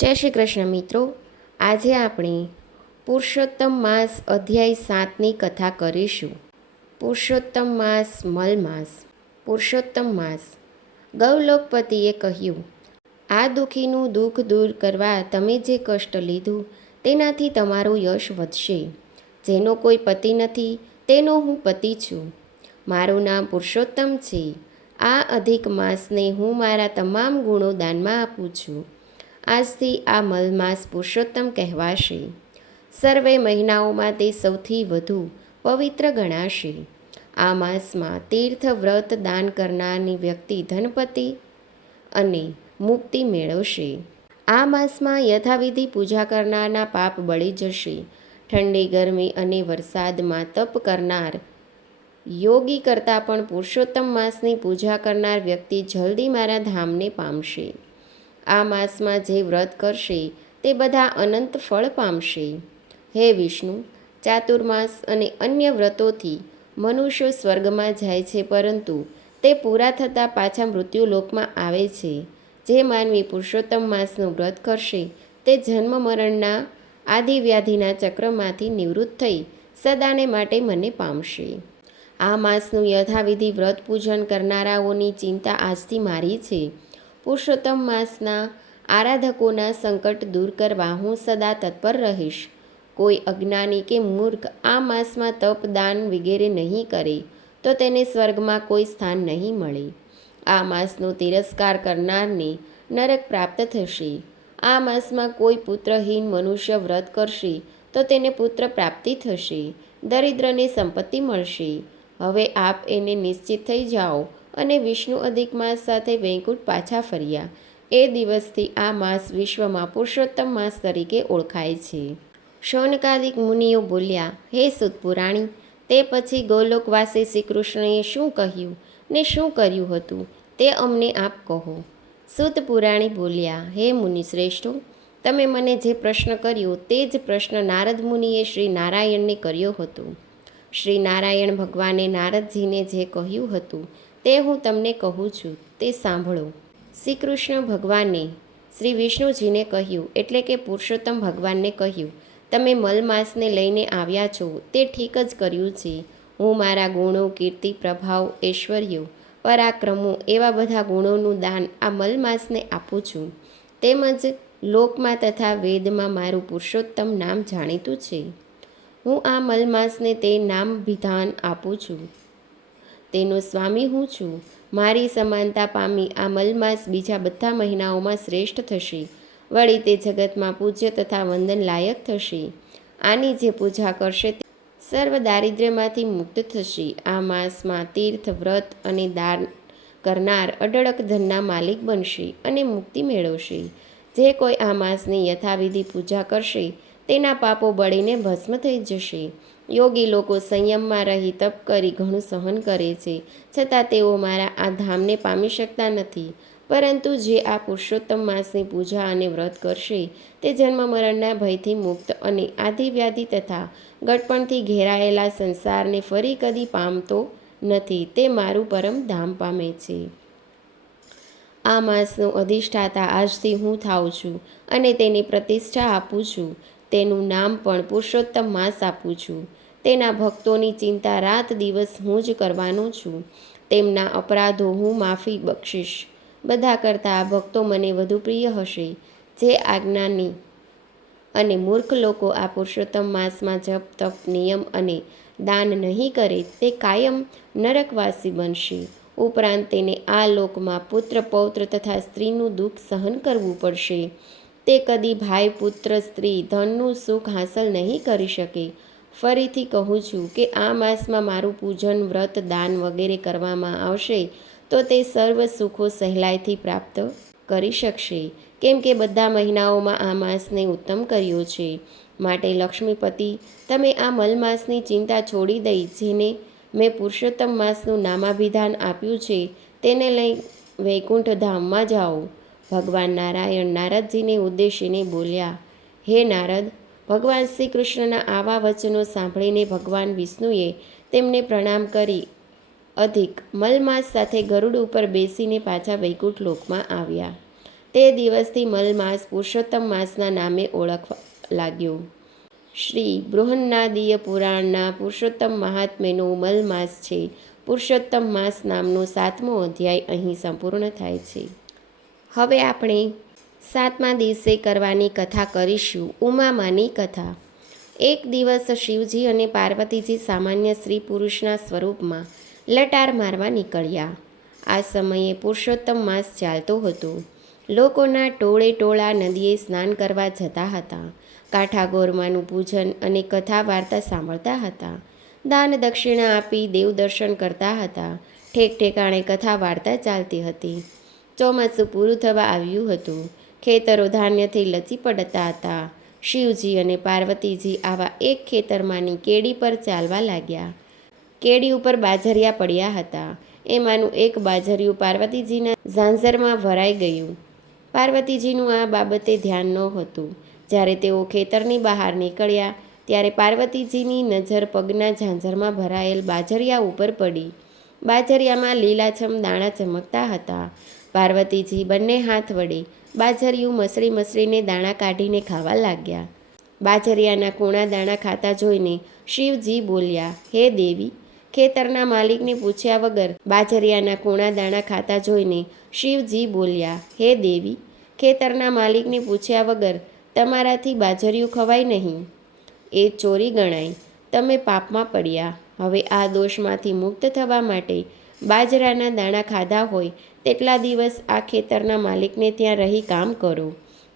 જય શ્રી કૃષ્ણ મિત્રો. આજે આપણે પુરુષોત્તમ માસ અધ્યાય 7ની કથા કરીશું. પુરુષોત્તમ માસ મલમાસ. પુરુષોત્તમ માસ. ગૌલોકપતિએ કહ્યું, આ દુઃખીનું દુઃખ દૂર કરવા તમે જે કષ્ટ લીધું તેનાથી તમારું યશ વધશે. જેનો કોઈ પતિ નથી તેનો હું પતિ છું. મારું નામ પુરુષોત્તમ છે. આ અધિક માસને હું મારા તમામ ગુણો દાનમાં આપું છું. આજથી આ મલમાસ પુરુષોત્તમ કહેવાશે. સર્વે મહિનાઓમાં તે સૌથી વધુ પવિત્ર ગણાશે. આ માસમાં તીર્થ વ્રત દાન કરનારની વ્યક્તિ ધનપતિ અને મુક્તિ મેળવશે. આ માસમાં યથાવિધિ પૂજા કરનારના પાપ બળી જશે. ઠંડી ગરમી અને વરસાદમાં તપ કરનાર યોગી કરતાં પણ પુરુષોત્તમ માસની પૂજા કરનાર વ્યક્તિ જલ્દી મારા ધામને પામશે. આ માસમાં જે વ્રત કરશે તે બધા અનંત ફળ પામશે. હે વિષ્ણુ, ચાતુર્માસ અને અન્ય વ્રતોથી મનુષ્યો સ્વર્ગમાં જાય છે, પરંતુ તે પૂરા થતાં પાછા મૃત્યુલોકમાં આવે છે. જે માનવી પુરુષોત્તમ માસનું વ્રત કરશે તે જન્મ મરણના આદિવ્યાધિના ચક્રમાંથી નિવૃત્ત થઈ સદાને માટે મને પામશે. આ માસનું યથાવિધિ વ્રત પૂજન કરનારાઓની ચિંતા આજથી મારી છે. પુરુષોત્તમ માસના આરાધકોના સંકટ દૂર કરવા હું સદા તત્પર રહીશ. કોઈ અજ્ઞાની કે મૂર્ખ આ માસમાં તપ દાન વગેરે નહીં કરે તો તેને સ્વર્ગમાં કોઈ સ્થાન નહીં મળે. આ માસનો તિરસ્કાર કરનારને નરક પ્રાપ્ત થશે. આ માસમાં કોઈ પુત્રહીન મનુષ્ય વ્રત કરશે તો તેને પુત્ર પ્રાપ્તિ થશે. દરિદ્રને સંપત્તિ મળશે. હવે આપ એને નિશ્ચિત થઈ જાઓ અને વિષ્ણુ અધિક માસ સાથે વૈકુંઠ પાછા ફર્યા. એ દિવસથી આ માસ વિશ્વમાં પુરુષોત્તમ માસ તરીકે ઓળખાય છે. શૌનકાદિક મુનિઓ બોલ્યા, હે સુતપુરાણી, તે પછી ગોલોકવાસી શ્રી કૃષ્ણએ શું કહ્યું ને શું કર્યું હતું તે અમને આપ કહો. સુતપુરાણી બોલ્યા, હે મુનિશ્રેષ્ઠો, તમે મને જે પ્રશ્ન કર્યો તે જ પ્રશ્ન નારદ મુનિએ શ્રી નારાયણને કર્યો હતો. શ્રી નારાયણ ભગવાને નારદજીને જે કહ્યું હતું તે હું તમને કહું છું, તે સાંભળો. શ્રી કૃષ્ણ ભગવાને શ્રી વિષ્ણુજીને કહ્યું, એટલે કે પુરુષોત્તમ ભગવાનને કહ્યું, તમે મલમાસને લઈને આવ્યા છો તે ઠીક જ કર્યું છે. હું મારા ગુણો, કીર્તિ, પ્રભાવ, ઐશ્વર્યો, પરાક્રમો એવા બધા ગુણોનું દાન આ મલમાસને આપું છું. તેમજ લોકમાં તથા વેદમાં મારું પુરુષોત્તમ નામ જાણીતું છે. હું આ મલમાસને તે નામ વિધાન આપું છું. તેનો સ્વામી હું છું. મારી સમાનતા પામી આ મલમાસ બીજા બધા મહિનાઓમાં શ્રેષ્ઠ થશે. વળી તે જગતમાં પૂજ્ય તથા વંદન લાયક થશે. આની જે પૂજા કરશે તે સર્વ દારિદ્ર્યમાંથી મુક્ત થશે. આ માસમાં તીર્થ વ્રત અને દાન કરનાર અઢળક ધનના માલિક બનશે અને મુક્તિ મેળવશે. જે કોઈ આ માસની યથાવિધિ પૂજા કરશે તેના પાપો બળીને ભસ્મ થઈ જશે. યોગી લોકો સંયમમાં રહી તપ કરી ઘણું સહન કરે છે, છતાં તેઓ મારા આ ધામને પામી શકતા નથી. પરંતુ જે આ પુરુષોત્તમ માસની પૂજા અને વ્રત કરશે તે જન્મ મરણના ભયથી મુક્ત અને આધિવ્યાધિ તથા ગટપણથી ઘેરાયેલા સંસારને ફરી કદી પામતો નથી. તે મારું પરમ ધામ પામે છે. આ માસનું અધિષ્ઠાતા આજથી હું થાઉં છું અને તેની પ્રતિષ્ઠા આપું છું. તેનું નામ પણ પુરુષોત્તમ માસ આપું છું. તેના ભક્તોની ચિંતા રાત દિવસ હું જ કરવાનો છું. તેમના અપરાધો હું માફી બક્ષીશ. બધા કરતાં આ ભક્તો મને વધુ પ્રિય હશે. જે આજ્ઞાની અને મૂર્ખ લોકો આ પુરુષોત્તમ માસમાં જપ, તપ, નિયમ અને દાન નહીં કરે તે કાયમ નરકવાસી બનશે. ઉપરાંત તેને આ લોકમાં પુત્ર, પૌત્ર તથા સ્ત્રીનું દુઃખ સહન કરવું પડશે. તે કદી ભાઈ, પુત્ર, સ્ત્રી, ધનનું સુખ હાંસલ નહીં કરી શકે. ફરીથી કહું છું કે આ માસમાં મારું પૂજન, વ્રત, દાન વગેરે કરવામાં આવશે તો તે સર્વ સુખો સહેલાઈથી પ્રાપ્ત કરી શકશે. કેમ કે બધા મહિનાઓમાં આ માસને ઉત્તમ કર્યો છે. માટે લક્ષ્મીપતિ, તમે આ મલમાસની ચિંતા છોડી દઈ જેને મેં પુરુષોત્તમ માસનું નામાભિધાન આપ્યું છે તેને લઈ વૈકુંઠ ધામમાં જાઓ. ભગવાન નારાયણ નારદજીને ઉદ્દેશીને બોલ્યા, હે નારદ, ભગવાન શ્રી કૃષ્ણના આવા વચનો સાંભળીને ભગવાન વિષ્ણુએ તેમને પ્રણામ કરી અધિક મલમાસ સાથે ગરુડ ઉપર બેસીને પાછા વૈકુંઠ લોકમાં આવ્યા. તે દિવસથી મલમાસ પુરુષોત્તમ માસના નામે ઓળખવા લાગ્યો. શ્રી બૃહન્નાદીય પુરાણના પુરુષોત્તમ મહાત્મ્યનો મલમાસ છે. પુરુષોત્તમ માસ નામનો 7મો અધ્યાય અહીં સંપૂર્ણ થાય છે. હવે આપણે 7મા દિવસે કરવાની કથા કરીશું. ઉમામાની કથા. એક દિવસ શિવજી અને પાર્વતીજી સામાન્ય સ્ત્રી પુરુષના સ્વરૂપમાં લટાર મારવા નીકળ્યા. આ સમયે પુરુષોત્તમ માસ ચાલતો હતો. લોકોના ટોળે ટોળા નદીએ સ્નાન કરવા જતા હતા. કાંઠાગોરમાનું પૂજન અને કથા વાર્તા સાંભળતા હતા. દાન દક્ષિણા આપી દેવદર્શન કરતા હતા. ઠેક ઠેકાણે કથા વાર્તા ચાલતી હતી. ચોમાસું પૂરું થવા આવ્યું હતું. ખેતરો ધાન્યથી લચી પડતા હતા. શિવજી અને પાર્વતીજી આવા એક ખેતરમાંની કેડી પર ચાલવા લાગ્યા. કેડી ઉપર બાજરિયા પડ્યા હતા. એમાંનું એક બાજરિયું પાર્વતીજીના ઝાંઝરમાં ભરાઈ ગયું. પાર્વતીજીનું આ બાબતે ધ્યાન નહોતું. જ્યારે તેઓ ખેતરની બહાર નીકળ્યા ત્યારે પાર્વતીજીની નજર પગના ઝાંઝરમાં ભરાયેલ બાજરિયા ઉપર પડી. બાજરિયામાં લીલાછમ દાણા ચમકતા હતા. પાર્વતીજી બંને હાથ વડે બાજરિયું મસળી મસળીને દાણા કાઢીને ખાવા લાગ્યા. બાજરિયાના કૂણા દાણા ખાતા જોઈને શિવજી બોલ્યા, હે દેવી! ખેતરના માલિકને પૂછ્યા વગર બાજરિયાના કૂણા દાણા ખાતા જોઈને શિવજી બોલ્યા, હે દેવી! ખેતરના માલિકને પૂછ્યા વગર તમારાથી બાજરિયું ખવાય નહીં. એ ચોરી ગણાય. તમે પાપમાં પડ્યા. હવે આ દોષમાંથી મુક્ત થવા માટે બાજરાના દાણા ખાધા હોય તેટલા દિવસ આ ખેતરના માલિકને ત્યાં રહી કામ કરો.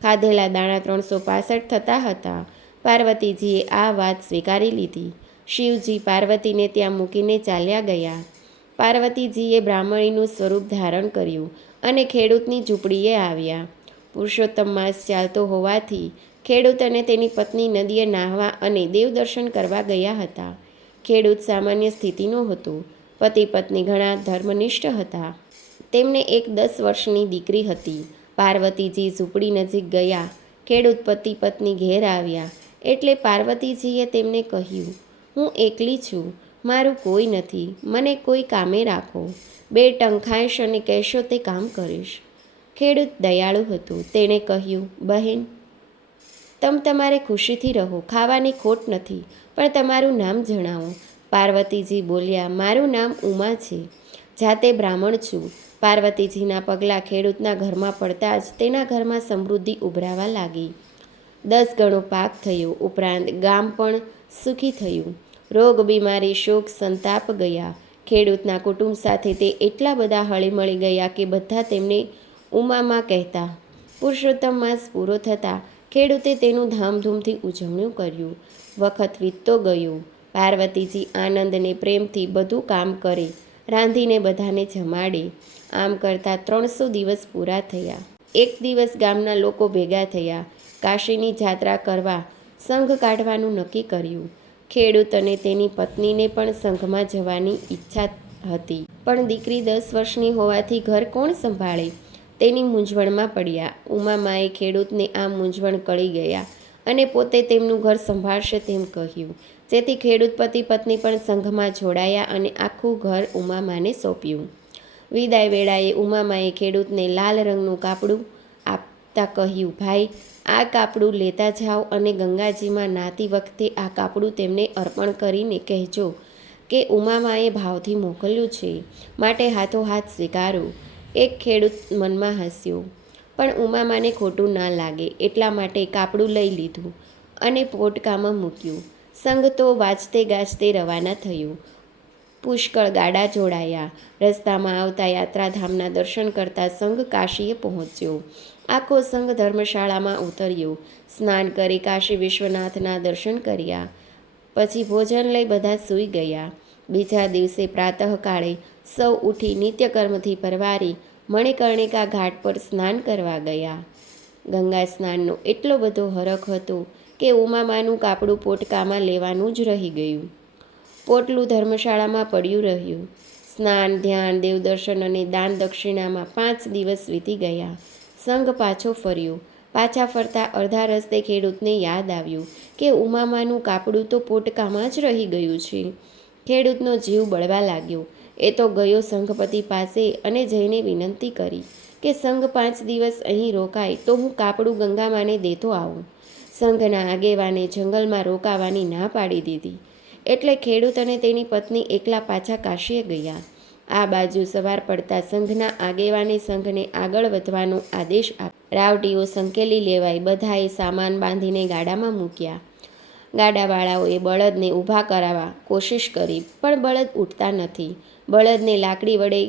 ખાધેલા દાણા 365 થતા હતા. પાર્વતીજીએ આ વાત સ્વીકારી લીધી. શિવજી પાર્વતીને ત્યાં મૂકીને ચાલ્યા ગયા. પાર્વતીજીએ બ્રાહ્મણીનું સ્વરૂપ ધારણ કર્યું અને ખેડૂતની ઝૂંપડીએ આવ્યા. પુરુષોત્તમ માસ ચાલતો હોવાથી ખેડૂત અને તેની પત્ની નદીએ નાહવા અને દેવદર્શન કરવા ગયા હતા. ખેડૂત સામાન્ય સ્થિતિનો હતો. પતિ પત્ની ઘણા ધર્મનિષ્ઠ હતા. તેમને એક 10 વર્ષની દીકરી હતી. પાર્વતીજી ઝૂંપડી નજીક ગયા. ખેડૂત પતિ પત્ની ઘેર આવ્યા એટલે પાર્વતીજીએ તેમને કહ્યું, હું એકલી છું, મારું કોઈ નથી, મને કોઈ કામે રાખો. 2 ટંક ખાઈશ અને કહેશો તે કામ કરીશ. ખેડૂત દયાળુ હતું. તેણે કહ્યું, બહેન, તમારે ખુશીથી રહો, ખાવાની ખોટ નથી, પણ તમારું નામ જણાવો. પાર્વતીજી બોલ્યા, મારું નામ ઉમા છે, જાતે બ્રાહ્મણ છું. પાર્વતીજીના પગલાં ખેડૂતના ઘરમાં પડતા જ તેના ઘરમાં સમૃદ્ધિ ઉભરાવા લાગી. 10 ગણો પાક થયો. ઉપરાંત ગામ પણ સુખી થયું. રોગ બીમારી શોક સંતાપ ગયા. ખેડૂતના કુટુંબ સાથે તે એટલા બધા હળીમળી ગયા કે બધા તેમને ઉમામાં કહેતા. પુરુષોત્તમ માસ પૂરો થતાં ખેડૂતે તેનું ધામધૂમથી ઉજવણું કર્યું. વખત વીતતો ગયો. પાર્વતીજી આનંદને પ્રેમથી બધું કામ કરે, રાંધીને બધાને જમાડે. આમ કરતાં 300 દિવસ પૂરા થયા. એક દિવસ ગામના લોકો ભેગા થયા. કાશીની જાત્રા કરવા સંઘ કાઢવાનું નક્કી કર્યું. ખેડૂત અને તેની પત્નીને પણ સંઘમાં જવાની ઈચ્છા હતી, પણ દીકરી 10 વર્ષની હોવાથી ઘર કોણ સંભાળે તેની મૂંઝવણમાં પડ્યા. ઉમામાએ ખેડૂતને આ મૂંઝવણ કળી ગયા અને પોતે તેમનું ઘર સંભાળશે તેમ કહ્યું. જેથી ખેડૂત પતિ પત્ની પણ સંઘમાં જોડાયા અને આખું ઘર ઉમામાને સોંપ્યું. વિદાય વેળાએ ઉમામાએ ખેડૂતને લાલ રંગનું કાપડું આપતા કહ્યું, ભાઈ, આ કાપડું લેતા જાઓ અને ગંગાજીમાં નાતી વખતે આ કાપડું તેમને અર્પણ કરીને કહેજો કે ઉમામાએ ભાવથી મોકલ્યું છે, માટે હાથોહાથ સ્વીકારો. એક ખેડૂત મનમાં હસ્યો, પણ ઉમામાને ખોટું ના લાગે એટલા માટે કાપડું લઈ લીધું અને પોટકામાં મૂક્યું. સંઘ તો વાજતે ગાજતે રવાના થયું. પુષ્કળ ગાડા જોડાયા. રસ્તામાં આવતા યાત્રાધામના દર્શન કરતા સંઘ કાશીએ પહોંચ્યો. આખો સંઘ ધર્મશાળામાં ઉતર્યો. સ્નાન કરી કાશી વિશ્વનાથના દર્શન કર્યા. પછી ભોજન લઈ બધા સૂઈ ગયા. બીજા દિવસે પ્રાતઃકાળે સૌ ઉઠી નિત્યકર્મથી પરવારી મણિકર્ણિકા ઘાટ પર સ્નાન કરવા ગયા. ગંગા સ્નાનનો એટલો બધો હરખ હતો કે ઉમામાનું કાપડું પોટકામાં લેવાનું જ રહી ગયું. પોટલું ધર્મશાળામાં પડ્યું રહ્યું. સ્નાન, ધ્યાન, દેવદર્શન અને દાન દક્ષિણામાં 5 દિવસ વીતી ગયા. સંઘ પાછો ફર્યો. પાછા ફરતા અડધા રસ્તે ખેડૂતને યાદ આવ્યું કે ઉમામાનું કાપડું તો પોટકામાં જ રહી ગયું છે. ખેડૂતનો જીવ બળવા લાગ્યો. એ તો ગયો સંઘપતિ પાસે અને જઈને વિનંતી કરી કે સંઘ 5 દિવસ અહીં રોકાય તો હું કાપડું ગંગામાને દેતો આવું. સંઘના આગેવાને જંગલમાં રોકાવાની ના પાડી દીધી. એટલે ખેડૂત અને તેની પત્ની એકલા પાછા કાશીએ ગયા. આ બાજુ સવાર પડતા સંઘના આગેવાને સંઘને આગળ વધવાનો આદેશ આપ્યો. રાવટીઓ સંકેલી લેવાઈ બધાએ સામાન બાંધીને ગાડામાં મૂક્યા. ગાડાવાળાઓએ બળદને ઊભા કરાવવા કોશિશ કરી, પણ બળદ ઉઠતા નથી. બળદને લાકડી વડે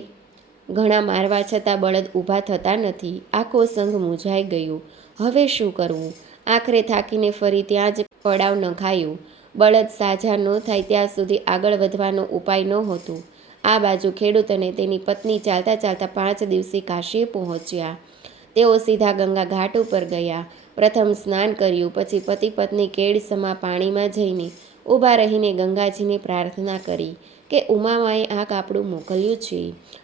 ઘણા મારવા છતાં બળદ ઊભા થતા નથી. આખો સંઘ મૂંઝાઈ ગયો. હવે શું કરવું? આખરે થાકીને ફરી ત્યાં જ પડાવ નખાયો. બળદ સાજા ન થાય ત્યાં સુધી આગળ વધવાનો ઉપાય નહોતો. આ બાજુ ખેડૂત અને તેની પત્ની ચાલતા ચાલતા 5 દિવસે કાશીએ પહોંચ્યા. તેઓ સીધા ગંગા ઘાટ ઉપર ગયા. પ્રથમ સ્નાન કર્યું, પછી પતિ પત્ની કેડસમા પાણીમાં જઈને ઊભા રહીને ગંગાજીને પ્રાર્થના કરી કે ઉમામાએ આ કાપડું મોકલ્યું છે,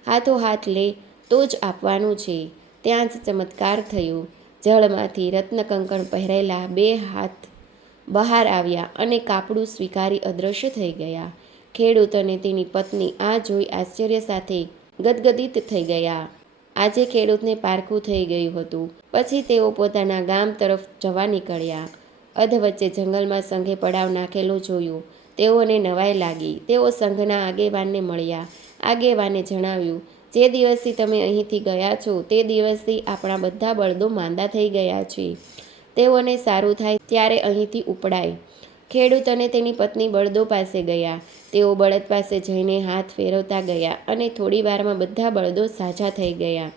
હાથોહાથ લે તો જ આપવાનું છે. ત્યાં જ ચમત્કાર થયો. જળમાંથી રત્નકંકણ પહેરેલા 2 હાથ બહાર આવ્યા અને કાપડું સ્વીકારી અદૃશ્ય થઈ ગયા. ખેડૂત અને તેની પત્ની આ જોઈ આશ્ચર્ય સાથે ગદગદિત થઈ ગયા. આજે ખેડૂતને પારખું થઈ ગયું હતું. પછી તેઓ પોતાના ગામ તરફ જવા નીકળ્યા. અધવચ્ચે જંગલમાં સંઘે પડાવ નાખેલો જોયું. તેઓને નવાઈ લાગી. તેઓ સંઘના આગેવાનને મળ્યા. આગેવાને જણાવ્યું, જે દિવસથી તમે અહીંથી ગયા છો તે દિવસથી આપણા બધા બળદો માંદા થઈ ગયા છે. તેઓને સારું થાય ત્યારે અહીંથી ઉપડાય. ખેડૂત અને તેની પત્ની બળદો પાસે ગયા. તેઓ બળદ પાસે જઈને હાથ ફેરવતા ગયા અને થોડી વારમાં બધા બળદો સાજા થઈ ગયા.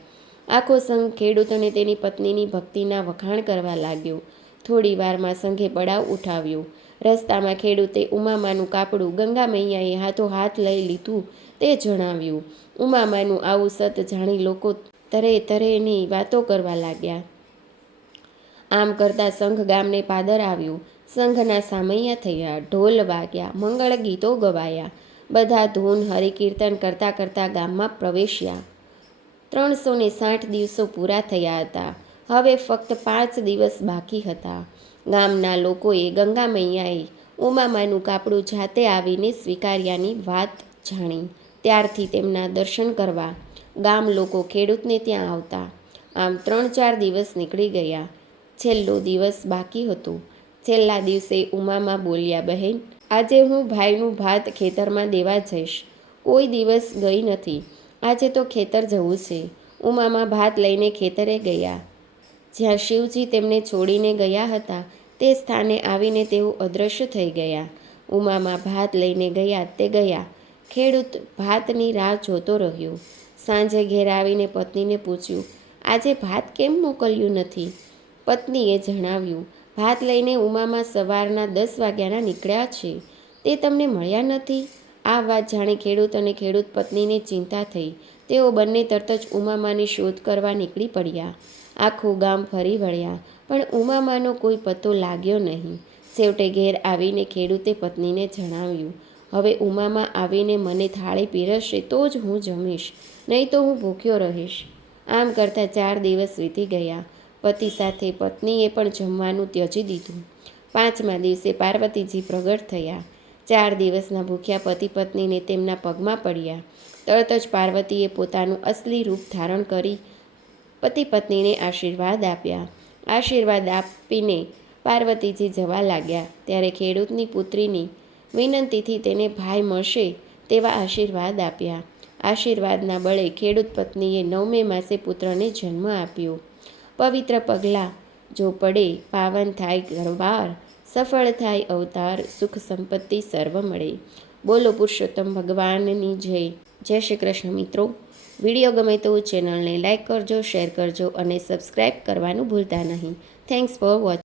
આખો સંઘ ખેડૂત અને તેની પત્નીની ભક્તિના વખાણ કરવા લાગ્યો. થોડી વારમાં સંઘે પડાવ ઉઠાવ્યો. રસ્તામાં ખેડૂતે ઉમામાનું કાપડું ગંગા મૈયાએ હાથોહાથ લઈ લીધું તે જણાવ્યું. ઉમામાનું આવું સત જાણી લોકો તરે તરેની વાતો કરવા લાગ્યા. આમ કરતાં સંઘ ગામને પાદર આવ્યું. સંઘના સામૈયા થયા, ઢોલ વાગ્યા, મંગળ ગીતો ગવાયા. બધા ધૂન હરિકીર્તન કરતાં કરતાં ગામમાં પ્રવેશ્યા. 360 દિવસો પૂરા થયા હતા. હવે ફક્ત 5 દિવસ બાકી હતા. ગામના લોકોએ ગંગા મૈયાએ ઉમામાનું કાપડું જાતે આવીને સ્વીકાર્યાની વાત જાણી. ત્યારથી તેમના દર્શન કરવા ગામ લોકો ખેડૂતને ત્યાં આવતા. આમ 3-4 દિવસ નીકળી ગયા. છેલ્લો દિવસ બાકી હતો. છેલ્લા દિવસે ઉમામા બોલ્યા, બહેન, આજે હું ભાઈનું ભાત ખેતરમાં દેવા જઈશ. કોઈ દિવસ ગઈ નથી. આજે તો ખેતર જવું છે. ઉમામા ભાત લઈને ખેતરે ગયા. જ્યાં શિવજી તેમને છોડીને ગયા હતા તે સ્થાને આવીને તેઓ અદૃશ્ય થઈ ગયા. ઉમામા ભાત લઈને ગયા તે ગયા. ખેડૂત ભાતની રાહ જોતો રહ્યો. સાંજે ઘેર આવીને પત્નીને પૂછ્યું, આજે ભાત કેમ મોકલ્યું નથી? પત્નીએ જણાવ્યું, ભાત લઈને ઉમામા સવારના 10 વાગ્યાના નીકળ્યા છે. તે તમને મળ્યા નથી? આ વાત જાણી ખેડૂત અને ખેડૂત પત્નીને ચિંતા થઈ. તેઓ બંને તરત જ ઉમામાની શોધ કરવા નીકળી પડ્યા. આખું ગામ ફરી વળ્યા, પણ ઉમામાનો કોઈ પત્તો લાગ્યો નહીં. છેવટે ઘેર આવીને ખેડૂતે પત્નીને જણાવ્યું, હવે ઉમામા આવીને મને થાળી પીરસશે તો જ હું જમીશ, નહીં તો હું ભૂખ્યો રહીશ. આમ કરતાં 4 દિવસ વીતી ગયા. પતિ સાથે પત્નીએ પણ જમવાનું ત્યજી દીધું. 5મા દિવસે પાર્વતીજી પ્રગટ થયા. 4 દિવસના ભૂખ્યા પતિ પત્નીને તેમના પગમાં પડ્યા. તરત જ પાર્વતીએ પોતાનું અસલી રૂપ ધારણ કરી પતિ પત્નીને આશીર્વાદ આપ્યા. આશીર્વાદ આપીને પાર્વતીજી જવા લાગ્યા. ત્યારે ખેડૂતની પુત્રીની વિનંતીથી તેને ભાઈ મળશે તેવા આશીર્વાદ આપ્યા. આશીર્વાદના બળે ખેડૂત પત્નીએ 9મે માસે પુત્રને જન્મ આપ્યો. પવિત્ર પગલાં જો પડે પાવન થાય ઘરબાર, સફળ થાય અવતાર, સુખ સંપત્તિ સર્વ મળે. બોલો પુરુષોત્તમ ભગવાનની જય. જય શ્રી કૃષ્ણ મિત્રો. વિડીયો ગમે તો ચેનલને લાઈક કરજો, શેર કરજો અને સબસ્ક્રાઈબ કરવાનું ભૂલતા નહીં. Thanks for watching.